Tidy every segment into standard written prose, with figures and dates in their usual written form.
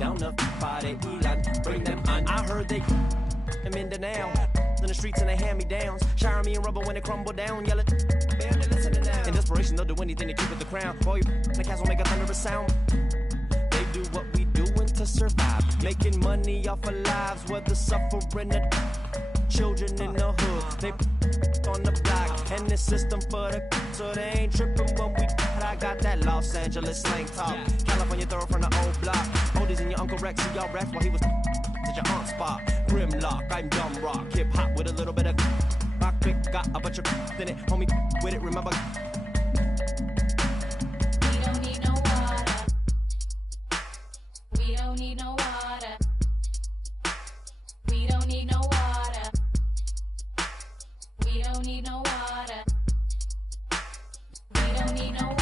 down the party, Elon, bring them on. I heard they them in the now. In the streets and they hand me downs. Shower me in rubber when they crumble down. Yell it, barely listening now. In desperation, they'll do anything to keep it the crown. Boy, you the cats will make a thunderous sound. They do what we doing to survive. Making money off of lives, whether suffering the children in the hood. They on the block and the system for the so they ain't tripping when we. I got that Los Angeles slang talk. California throw from the old block. Oldies and your Uncle Rex, see y'all Rex while he was at your aunt's spot. Grimlock, I'm dumb rock. Hip hop with a little bit of my pick got a bunch of in it. Homie with it, remember. We don't need no water. We don't need no water. We don't need no water. We don't need no water. We don't need no water.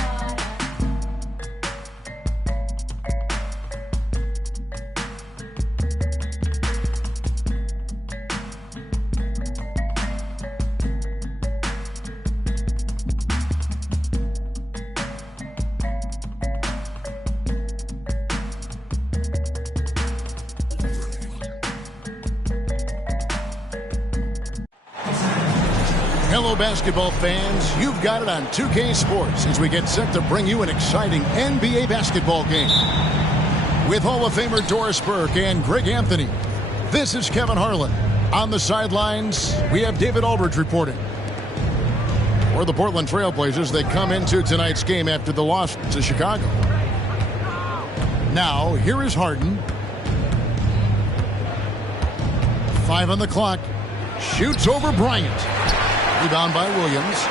Hello, basketball fans. You've got it on 2K Sports as we get set to bring you an exciting NBA basketball game. With Hall of Famer Doris Burke and Greg Anthony, this is Kevin Harlan. On the sidelines, we have David Aldridge reporting. For the Portland Trail Blazers, they come into tonight's game after the loss to Chicago. Now, here is Harden. 5 on the clock. Shoots over Bryant. Rebound by Williams.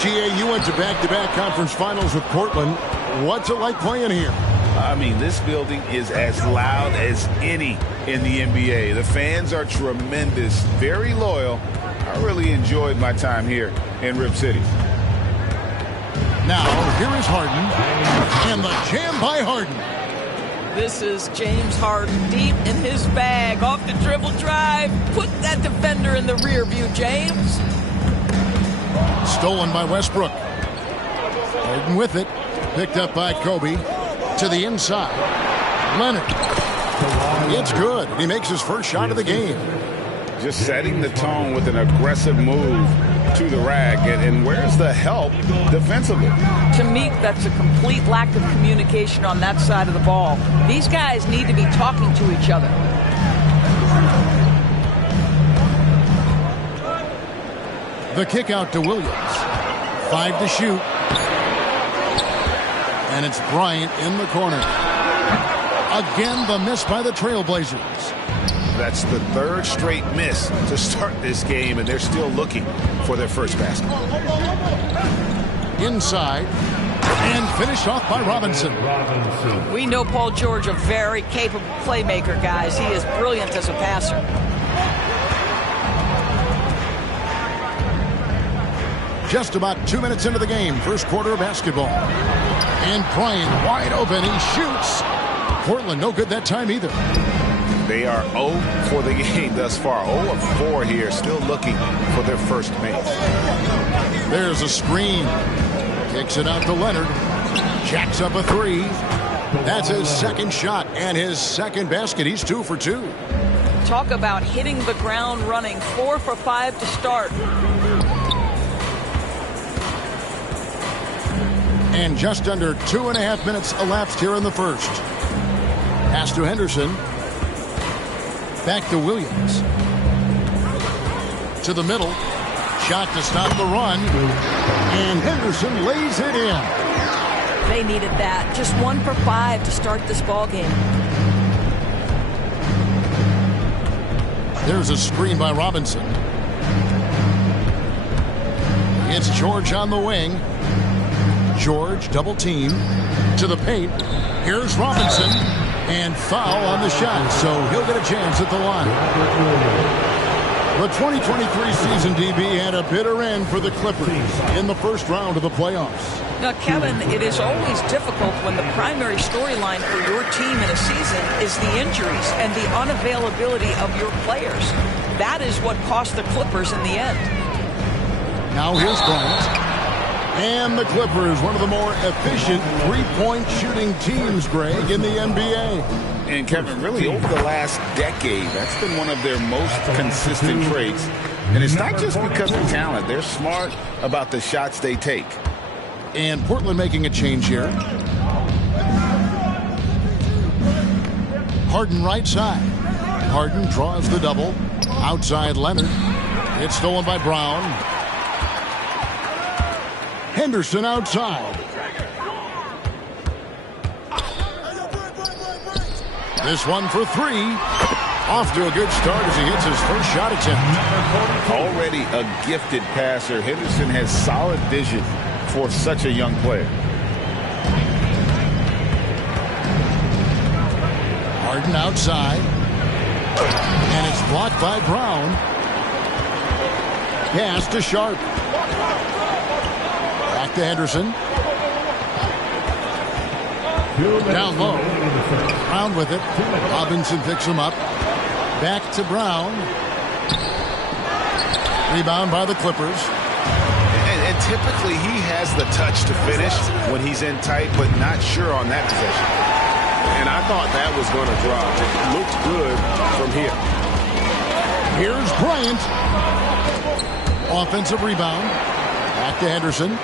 HEA, you went to back-to-back conference finals with Portland. What's it like playing here? I mean, this building is as loud as any in the NBA. The fans are tremendous, very loyal. I really enjoyed my time here in Rip City. Now, here is Harden. And the jam by Harden. This is James Harden deep in his bag. Off the dribble drive. Put that defender in the rear view, James. Stolen by Westbrook. Harden with it. Picked up by Kobe. To the inside. Leonard. It's good. He makes his first shot of the game. Just setting the tone with an aggressive move to the rack. And where's the help defensively? To me, that's a complete lack of communication on that side of the ball. These guys need to be talking to each other. The kick out to Williams. 5 to shoot. And it's Bryant in the corner. Again, the miss by the Trailblazers. That's the third straight miss to start this game, and they're still looking for their first basket. Inside. And finished off by Robinson. We know Paul George, a very capable playmaker, guys. He is brilliant as a passer. Just about 2 minutes into the game, first quarter of basketball. And Bryant wide open. He shoots. Portland no good that time either. They are 0 for the game thus far. 0 of 4 here, still looking for their first make. There's a screen. Kicks it out to Leonard. Jacks up a 3. That's his second shot and his second basket. He's 2 for 2. Talk about hitting the ground running. 4 for 5 to start. And just under 2.5 minutes elapsed here in the first. Pass to Henderson. Back to Williams. To the middle. Shot to stop the run. And Henderson lays it in. They needed that. Just 1 for 5 to start this ball game. There's a screen by Robinson. It's George on the wing. George double team to the paint. Here's Robinson. And foul on the shot, so he'll get a chance at the line. The 2023 season, DB, had a bitter end for the Clippers in the first round of the playoffs. Now, Kevin, it is always difficult when the primary storyline for your team in a season is the injuries and the unavailability of your players. That is what cost the Clippers in the end. Now here's Bryant. And the Clippers, one of the more efficient three-point shooting teams, Greg, in the NBA. And Kevin, really over the last decade, that's been one of their most consistent traits. And it's not just because of talent. They're smart about the shots they take. And Portland making a change here. Harden right side. Harden draws the double. Outside Leonard. It's stolen by Brown. Henderson outside. This one for three. Off to a good start as he hits his first shot attempt. Already a gifted passer, Henderson has solid vision for such a young player. Harden outside. And it's blocked by Brown. Pass to Sharp. Back to Henderson. Down low. Brown with it. Robinson picks him up. Back to Brown. Rebound by the Clippers. And typically he has the touch to finish when he's in tight, but not sure on that possession. And I thought that was going to drop. It looked good from here. Here's Bryant. Offensive rebound. Back to Henderson.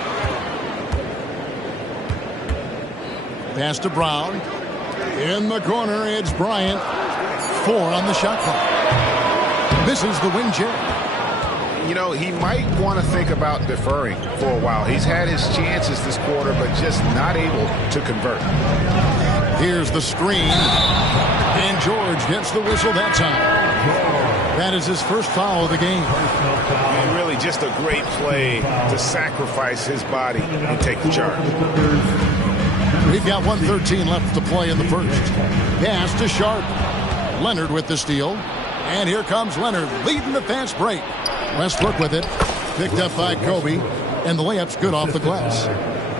Pass to Brown. In the corner, it's Bryant. 4 on the shot clock. Misses the wing chair. You know, he might want to think about deferring for a while. He's had his chances this quarter, but just not able to convert. Here's the screen. And George gets the whistle that time. That is his first foul of the game. And really just a great play to sacrifice his body and take the charge. We've got 1:13 left to play in the first. Pass to Sharp. Leonard with the steal. And here comes Leonard leading the fast break. Westbrook with it. Picked up by Kobe. And the layup's good off the glass.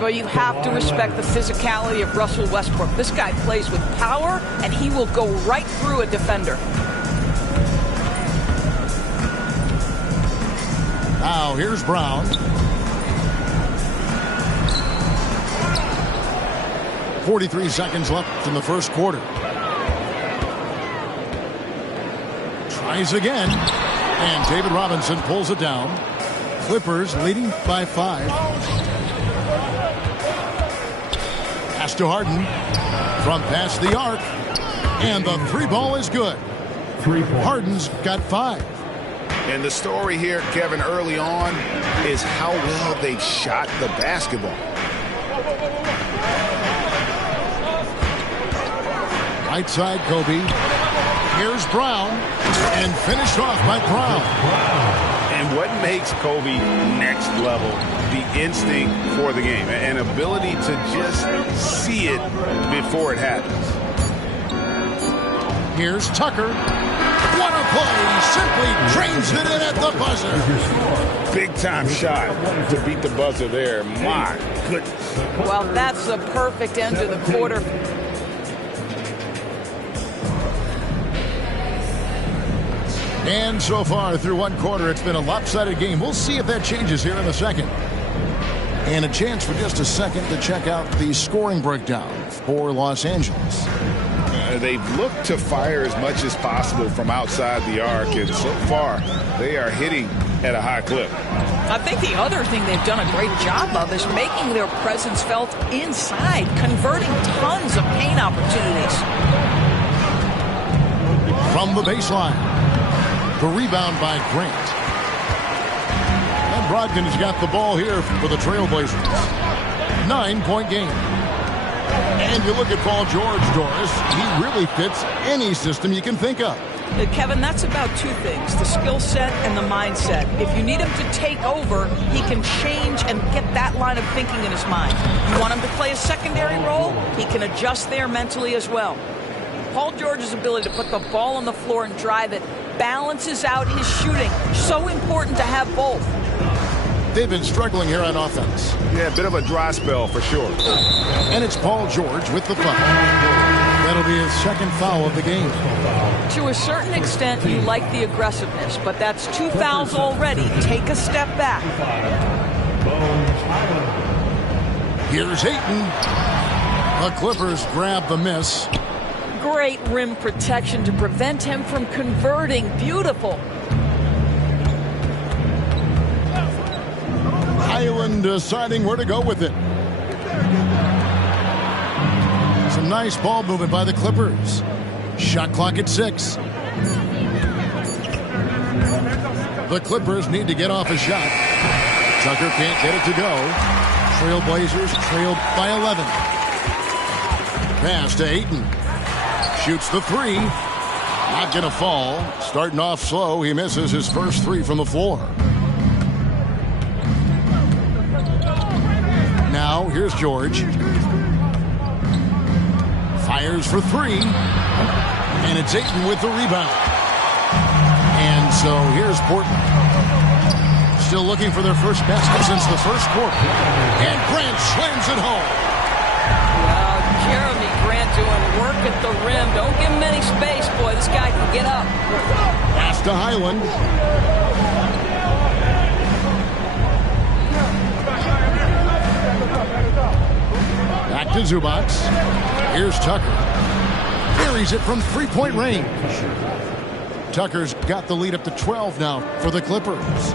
Well, you have to respect the physicality of Russell Westbrook. This guy plays with power, and he will go right through a defender. Now here's Brown. .43 seconds left in the first quarter. Tries again. And David Robinson pulls it down. Clippers leading by 5. Pass to Harden. From past the arc. And the 3-ball is good. Harden's got 5. And the story here, Kevin, early on is how well they shot the basketball. Right side, Kobe. Here's Brown. And finished off by Brown. And what makes Kobe next level? The instinct for the game. An ability to just see it before it happens. Here's Tucker. What a play. Simply drains it in at the buzzer. Big time shot to beat the buzzer there. My goodness. Well, that's the perfect end to the quarter. And so far through one quarter, it's been a lopsided game. We'll see if that changes here in the second. And a chance for just a second to check out the scoring breakdown for Los Angeles. They've looked to fire as much as possible from outside the arc, and so far they are hitting at a high clip. I think the other thing they've done a great job of is making their presence felt inside, converting tons of paint opportunities. From the baseline. The rebound by Grant. And Brogdon has got the ball here for the Trailblazers. 9-point game. And you look at Paul George, Doris. He really fits any system you can think of. Kevin, that's about 2 things, the skill set and the mindset. If you need him to take over, he can change and get that line of thinking in his mind. You want him to play a secondary role, he can adjust there mentally as well. Paul George's ability to put the ball on the floor and drive it balances out his shooting. So important to have both. They've been struggling here on offense. Yeah, a bit of a dry spell for sure. And it's Paul George with the foul. That'll be his second foul of the game. To a certain extent, you like the aggressiveness, but that's 2 fouls already. Take a step back. Here's Ayton. The Clippers grab the miss. Great rim protection to prevent him from converting. Beautiful. Highland deciding where to go with it. Some nice ball movement by the Clippers. Shot clock at 6. The Clippers need to get off a shot. Tucker can't get it to go. Trailblazers trailed by 11. Pass to Ayton. Shoots the 3. Not going to fall. Starting off slow, he misses his first 3 from the floor. Now, here's George. Fires for 3. And it's Ayton with the rebound. And so here's Portland. Still looking for their first basket since the first quarter. And Grant slams it home. Well, Jeremy Grant doing work at the rim. Don't give him any space, boy. This guy can get up. Pass to Highland. Back to Zubac. Here's Tucker. Buries it from three-point range. Tucker's got the lead up to 12 now for the Clippers.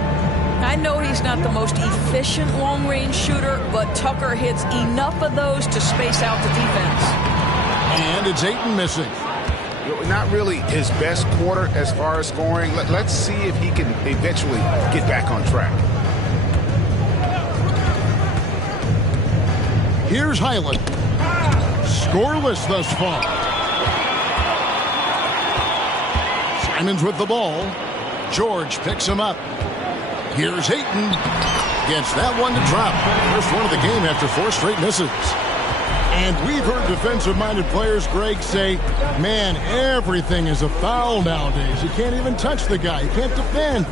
I know he's not the most efficient long-range shooter, but Tucker hits enough of those to space out the defense. And it's Ayton missing. Not really his best quarter as far as scoring. Let's see if he can eventually get back on track. Here's Highland. Scoreless thus far. Simons with the ball. George picks him up. Here's Ayton. Gets that one to drop. First one of the game after 4 straight misses. And we've heard defensive-minded players, Greg, say, man, everything is a foul nowadays. You can't even touch the guy. You can't defend.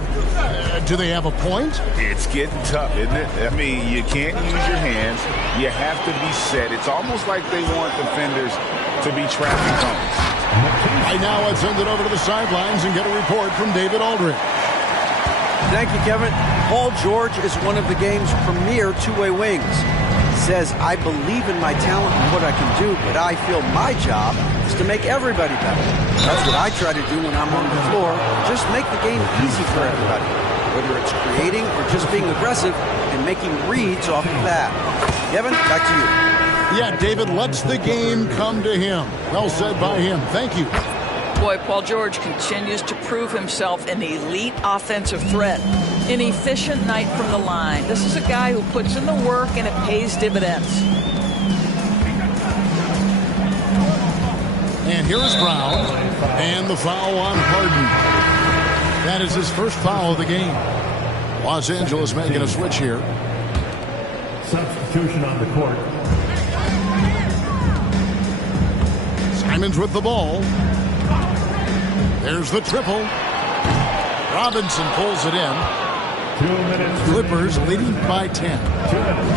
Do they have a point? It's getting tough, isn't it? I mean, you can't use your hands. You have to be set. It's almost like they want defenders to be trapping zones. Right now, let's send it over to the sidelines and get a report from David Aldridge. Thank you, Kevin. Paul George is one of the game's premier two-way wings. Says, I believe in my talent and what I can do, but I feel my job is to make everybody better. That's what I try to do when I'm on the floor. Just make the game easy for everybody. Whether it's creating or just being aggressive and making reads off of that. Kevin, back to you. Yeah, David lets the game come to him. Well said by him. Thank you. Boy, Paul George continues to prove himself an elite offensive threat. An efficient night from the line. This is a guy who puts in the work and it pays dividends. And here's Brown. And the foul on Harden. That is his first foul of the game. Los Angeles making a switch here. Substitution on the court. Simons with the ball. There's the triple. Robinson pulls it in. 2 minutes. Clippers leading by 10. 2 minutes.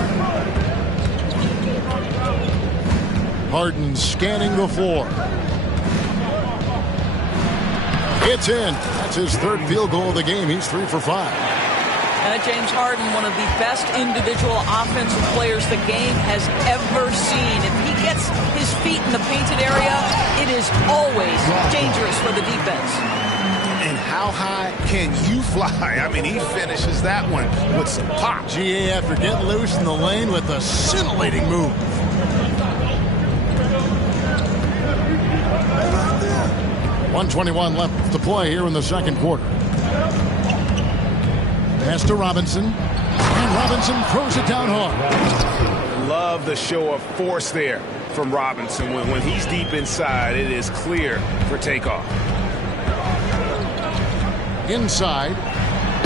Harden scanning the floor. It's in. That's his third field goal of the game. He's 3 for 5. James Harden, one of the best individual offensive players the game has ever seen. If he gets his feet in the painted area, it is always dangerous for the defense. And how high can you fly? I mean, he finishes that one with some pop. GA after getting loose in the lane with a scintillating move. .121 left to play here in the second quarter. Pass to Robinson. And Robinson throws it down hard. Love the show of force there from Robinson. When he's deep inside, it is clear for takeoff. Inside.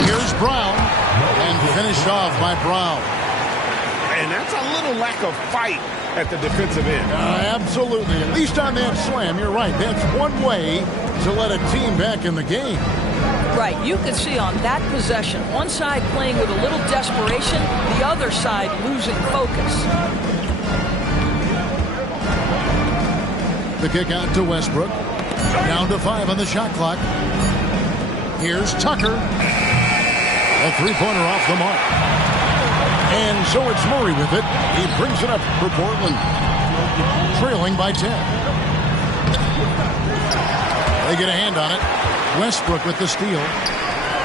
Here's Brown. And finished off by Brown. And that's a little lack of fight at the defensive end. Absolutely. At least on that slam, you're right. That's one way to let a team back in the game. Right. You can see on that possession, one side playing with a little desperation, the other side losing focus. The kick out to Westbrook. Down to 5 on the shot clock. Here's Tucker. A three-pointer off the mark. And so it's Murray with it. He brings it up for Portland. Trailing by 10. They get a hand on it. Westbrook with the steal.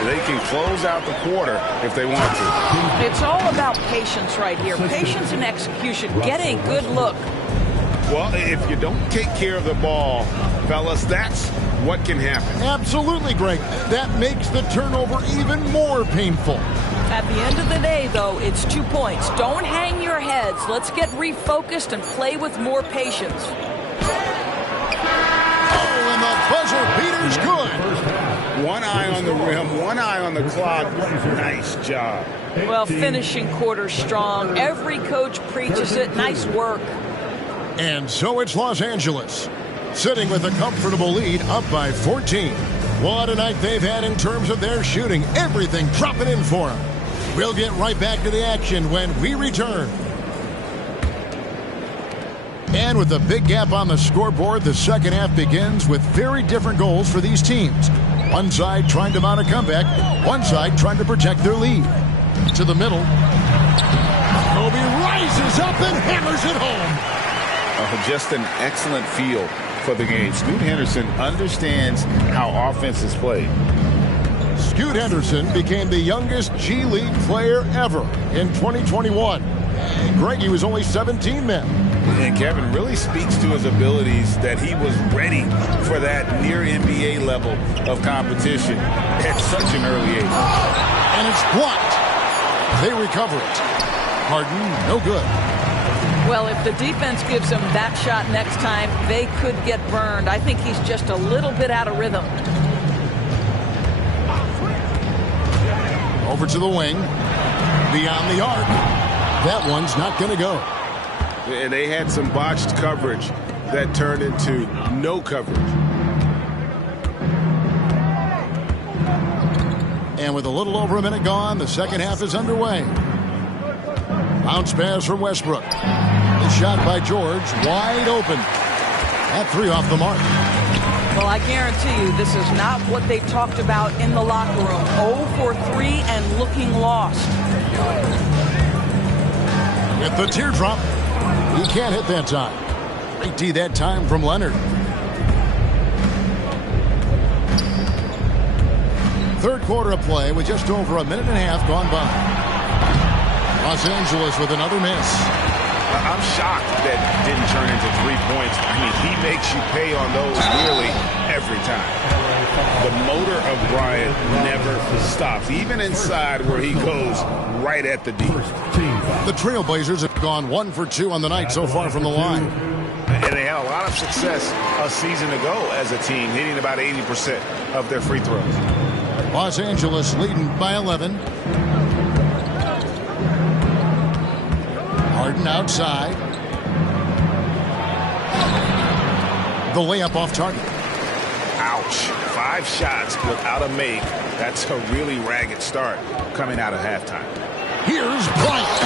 They can close out the quarter if they want to. It's all about patience right here. Patience and execution. Get a good look. Well, if you don't take care of the ball, fellas, that's what can happen. Absolutely, Greg. That makes the turnover even more painful. At the end of the day, though, it's 2 points. Don't hang your heads. Let's get refocused and play with more patience. Oh, and the buzzer beater's good. One eye on the rim, one eye on the clock. Nice job. Well, finishing quarter strong. Every coach preaches it. Nice work. And so it's Los Angeles, sitting with a comfortable lead, up by 14. What a night they've had in terms of their shooting. Everything dropping in for them. We'll get right back to the action when we return. And with a big gap on the scoreboard, the second half begins with very different goals for these teams. One side trying to mount a comeback, one side trying to protect their lead. To the middle. Kobe rises up and hammers it home. Just an excellent feel for the game. Scoot Henderson understands how offense is played. Scoot Henderson became the youngest G League player ever in 2021. Greg, he was only 17 then. And Kevin really speaks to his abilities that he was ready for that near NBA level of competition at such an early age. And it's blocked. They recover it. Harden, no good. Well, if the defense gives him that shot next time, they could get burned. I think he's just a little bit out of rhythm. Over to the wing. Beyond the arc. That one's not going to go. And they had some botched coverage that turned into no coverage. And with a little over a minute gone, the second half is underway. Bounce pass from Westbrook. The shot by George, wide open. That three off the mark. Well, I guarantee you this is not what they talked about in the locker room. 0 for 3 and looking lost. With the teardrop, he can't hit that time. Great D that time from Leonard. Third quarter of play with just over a minute and a half gone by. Los Angeles with another miss. I'm shocked that didn't turn into 3 points. I mean, he makes you pay on those nearly every time. The motor of Bryant never stops, even inside where he goes right at the D. The Trailblazers have gone 1 for 2 on the night so far from the line. And they had a lot of success a season ago as a team, hitting about 80% of their free throws. Los Angeles leading by 11. Harden outside. The layup off target. Ouch. 5 shots without a make. That's a really ragged start coming out of halftime. Here's Bryant.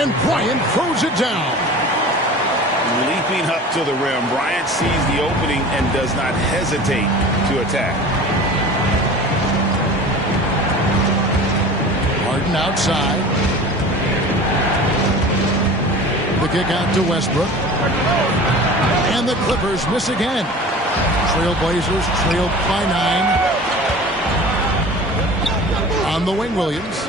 And Bryant throws it down. Leaping up to the rim, Bryant sees the opening and does not hesitate to attack. Harden outside. The kick out to Westbrook. And the Clippers miss again. Trailblazers trail by 9. On the wing, Williams.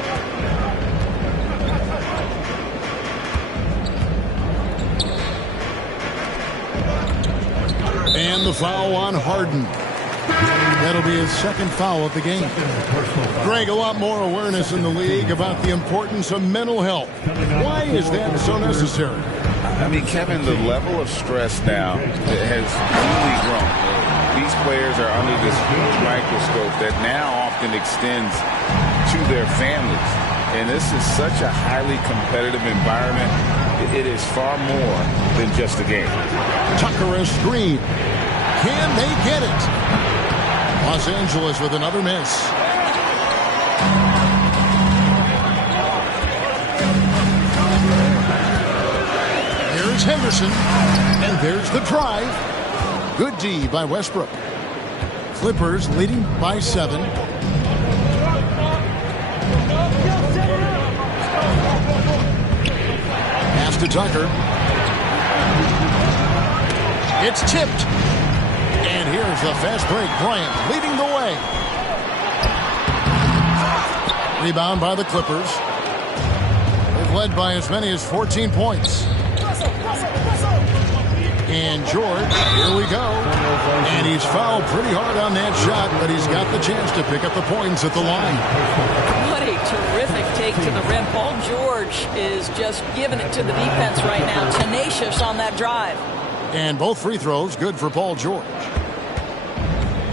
And the foul on Harden. That'll be his second foul of the game. Greg, a lot more awareness in the league about the importance of mental health. Why is that so necessary? I mean, Kevin, the level of stress now has really grown. These players are under this huge microscope that now often extends to their families. And this is such a highly competitive environment. It is far more than just a game. Tucker a screen. Can they get it? Los Angeles with another miss. Here's Henderson. And there's the drive. Good D by Westbrook. Clippers leading by 7. Pass to Tucker. It's tipped. the fast break. Bryant leading the way. Rebound by the Clippers. They've led by as many as 14 points. And George, here we go. And he's fouled pretty hard on that shot, but he's got the chance to pick up the points at the line. What a terrific take to the rim. Paul George is just giving it to the defense right now. Tenacious on that drive. And both free throws good for Paul George.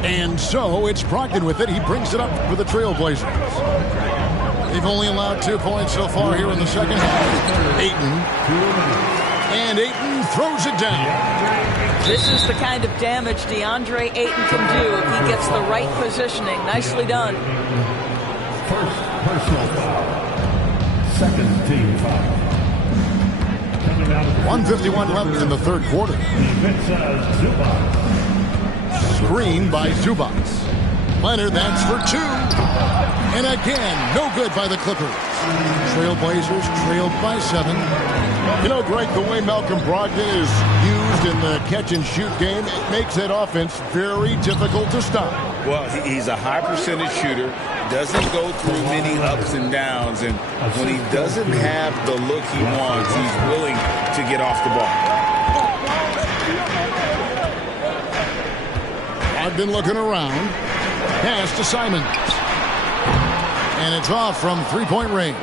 And so it's Brogdon with it. He brings it up for the Trailblazers. They've only allowed 2 points so far here in the second half. Ayton. And Ayton throws it down. This is the kind of damage DeAndre Ayton can do if he gets the right positioning. Nicely done. First personal foul. Second team foul. 1:51 left in the third quarter. Screen by Zubats. Leonard, that's for two. And again, no good by the Clippers. Trailblazers trailed by 7. You know, Greg, the way Malcolm Brogdon is used in the catch-and-shoot game, it makes that offense very difficult to stop. Well, he's a high percentage shooter, doesn't go through many ups and downs, and when he doesn't have the look he wants, he's willing to get off the ball. I've been looking around. Pass to Simons. And it's off from three-point range.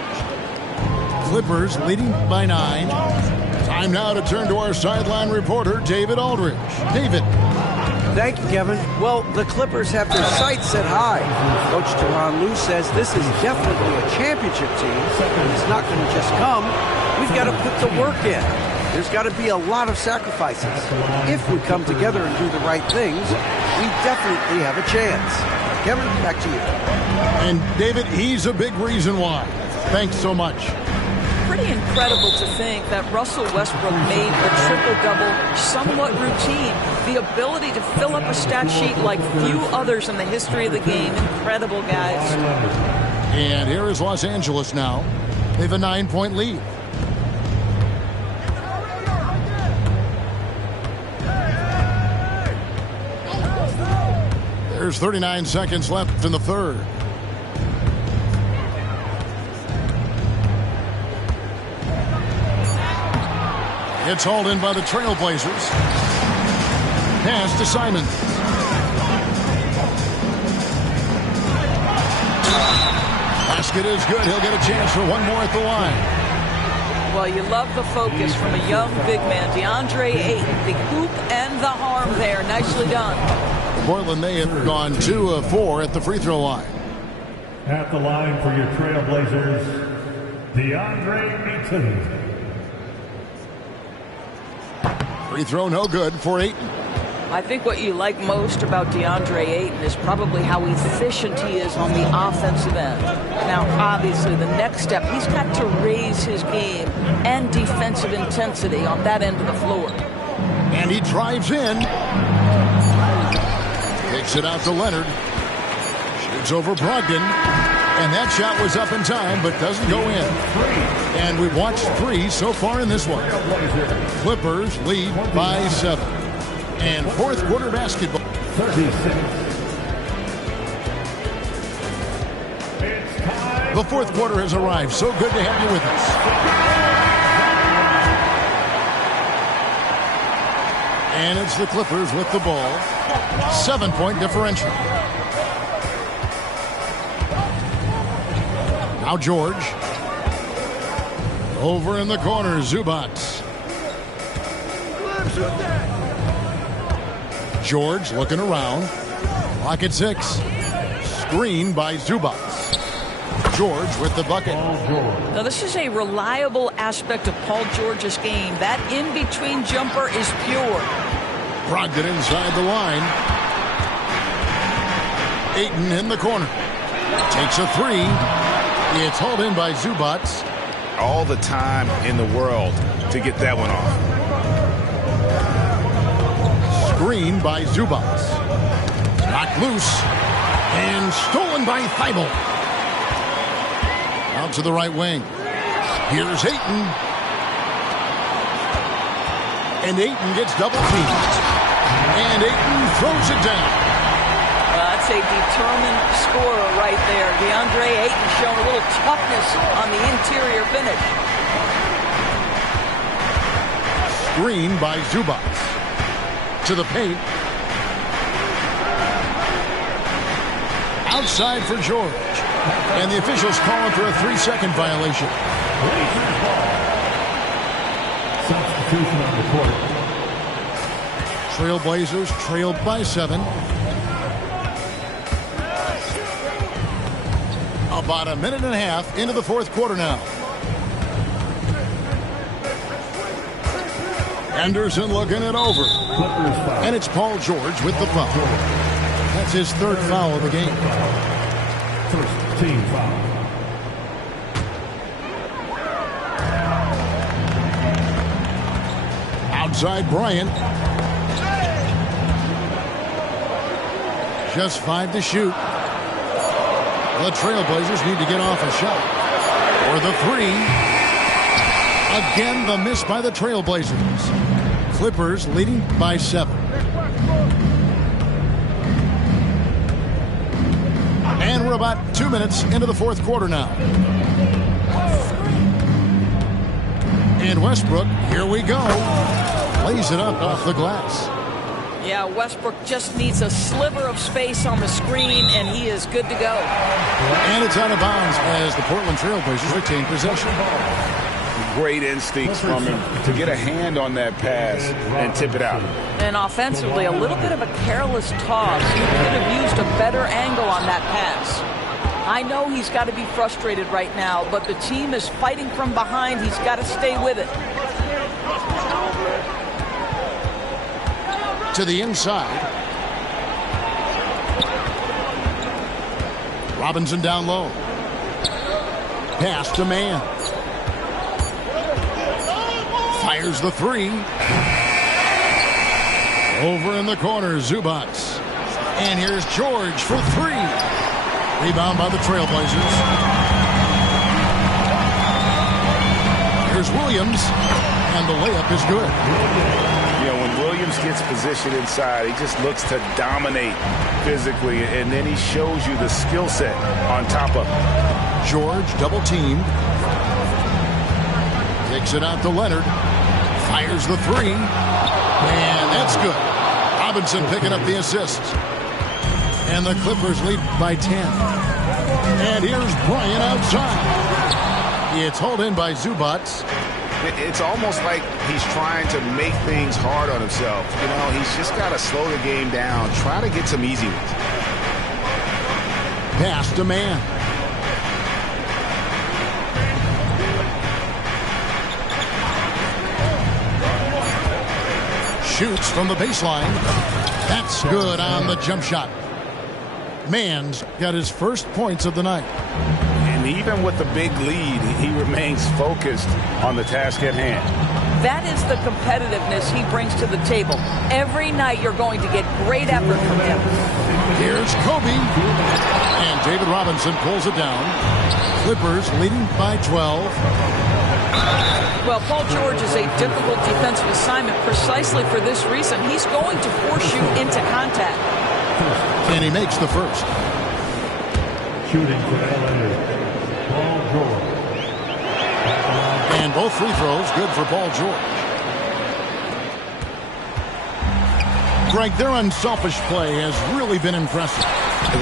Clippers leading by 9. Time now to turn to our sideline reporter, David Aldridge. David. Thank you, Kevin. Well, the Clippers have their sights set high. Coach Tyronn Lue says this is definitely a championship team, and it's not going to just come. We've got to put the work in. There's got to be a lot of sacrifices. If we come together and do the right things, we definitely have a chance. Kevin, back to you. And David, he's a big reason why. Thanks so much. Pretty incredible to think that Russell Westbrook made the triple-double somewhat routine. The ability to fill up a stat sheet like few others in the history of the game. Incredible, guys. And here is Los Angeles now. They have a 9-point lead. There's 39 seconds left in the third. It's hauled in by the Trailblazers. Pass to Simons. Basket is good. He'll get a chance for one more at the line. Well, you love the focus from a young big man. DeAndre Ayton, the hoop and the harm there. Nicely done. Portland, they have gone 2 of 4 at the free throw line. At the line for your Trailblazers, DeAndre Ayton. Free throw no good for Ayton. I think what you like most about DeAndre Ayton is probably how efficient he is on the offensive end. Now, obviously, the next step, he's got to raise his game and defensive intensity on that end of the floor. And he drives in. Takes it out to Leonard. Shoots over Brogdon. And that shot was up in time, but doesn't go in. And we've watched 3 so far in this one. Clippers lead by 7. And fourth quarter basketball. 36. The fourth quarter has arrived. So good to have you with us. And it's the Clippers with the ball. 7-point differential. Now George. Over in the corner, Zubats. George looking around. Clock at 6. Screen by Zubats. George with the bucket. Now this is a reliable aspect of Paul George's game. That in-between jumper is pure. Brogdon inside the line. Ayton in the corner. Takes a 3. It's hauled in by Zubats. All the time in the world to get that one off. Screen by Zubats. Knocked loose. And stolen by Thibault. Out to the right wing. Here's Ayton. And Ayton gets double teamed. And Ayton throws it down. That's a determined scorer right there. DeAndre Ayton showing a little toughness on the interior finish. Screen by Zubac. To the paint. Outside for George. And the officials calling for a 3-second violation. Substitution on the court. Trailblazers trailed by 7. About a minute and a half into the fourth quarter now. Anderson looking it over. And it's Paul George with the foul. That's his third foul of the game. First team foul. Outside Bryant. Just 5 to shoot. The Trailblazers need to get off a shot. Or the 3. Again, the miss by the Trailblazers. Clippers leading by 7. And we're about 2 minutes into the fourth quarter now. And Westbrook, here we go. Lays it up off the glass. Yeah, Westbrook just needs a sliver of space on the screen, and he is good to go. And it's out of bounds as the Portland Trailblazers retain possession. Great instincts from him to get a hand on that pass and tip it out. And offensively, a little bit of a careless toss. He could have used a better angle on that pass. I know he's got to be frustrated right now, but the team is fighting from behind. He's got to stay with it. To the inside. Robinson down low. Pass to man. Fires the 3. Over in the corner, Zubac. And here's George for 3. Rebound by the Trailblazers. Here's Williams. And the layup is good. You know, when Williams gets positioned inside, he just looks to dominate physically, and then he shows you the skill set on top of it. George double teamed. Takes it out to Leonard. Fires the 3. And that's good. Robinson picking up the assist. And the Clippers lead by 10. And here's Bryant outside. It's hauled in by Zubac. It's almost like he's trying to make things hard on himself. You know, he's just got to slow the game down. Try to get some easy ones. Pass to man. Shoots from the baseline. That's good on the jump shot. Man's got his first points of the night. And even with the big lead, he remains focused on the task at hand. That is the competitiveness he brings to the table. Every night you're going to get great effort from him. Here's Kobe. And David Robinson pulls it down. Clippers leading by 12. Well, Paul George is a difficult defensive assignment precisely for this reason. He's going to force you into contact. And he makes the first. Shooting for LA, Paul George. And both free throws good for Paul George. Greg, their unselfish play has really been impressive.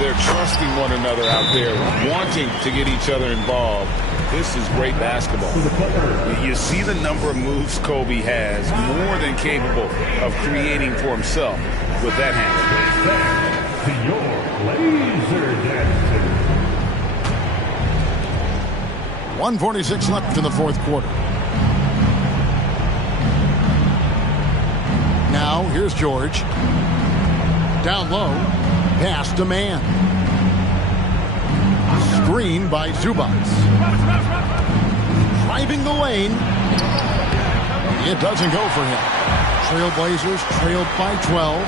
They're trusting one another out there, wanting to get each other involved. This is great basketball. You see the number of moves Kobe has, more than capable of creating for himself with that hand. Your laser dancer. 1:46 left in the fourth quarter. Now, here's George. Down low. Pass to man. Screen by Zubac. Driving the lane. It doesn't go for him. Trailblazers trailed by 12.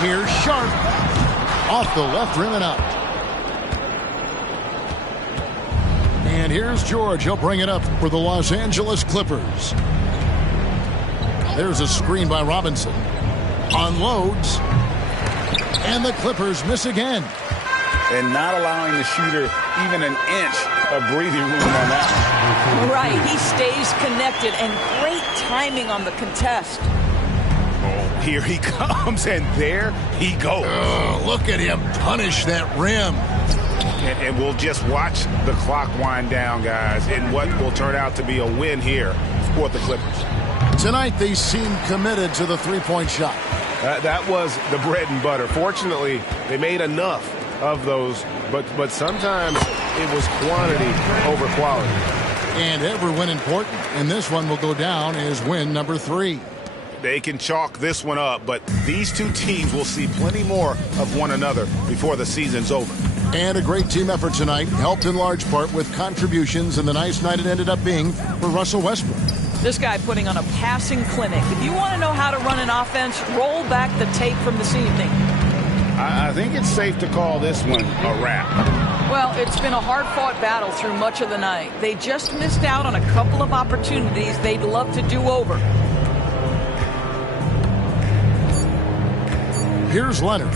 Here's Sharp. Off the left rim and out. And here's George. He'll bring it up for the Los Angeles Clippers. There's a screen by Robinson. unloads. And the Clippers miss again. And not allowing the shooter even an inch of breathing room on that. Right, he stays connected, and great timing on the contest. Oh, here he comes, and there he goes. Oh, look at him punish that rim. And we'll just watch the clock wind down, guys, in what will turn out to be a win here for the Clippers. Tonight, they seem committed to the three-point shot. That was the bread and butter. Fortunately, they made enough of those, but sometimes it was quantity over quality. And every win important, and this one will go down as win number 3. They can chalk this one up, but these two teams will see plenty more of one another before the season's over. And a great team effort tonight, helped in large part with contributions, and the nice night it ended up being for Russell Westbrook. This guy putting on a passing clinic. If you want to know how to run an offense, roll back the tape from this evening. I think it's safe to call this one a wrap. Well, it's been a hard-fought battle through much of the night. They just missed out on a couple of opportunities they'd love to do over. Here's Leonard.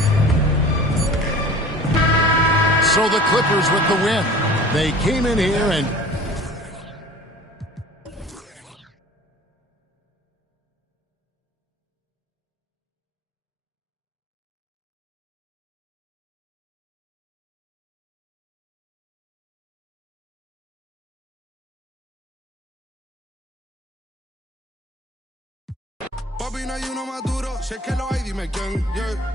So the Clippers with the win. They came in here and... Papi, no hay uno más duro, sé que lo hay, dime quién, yeah.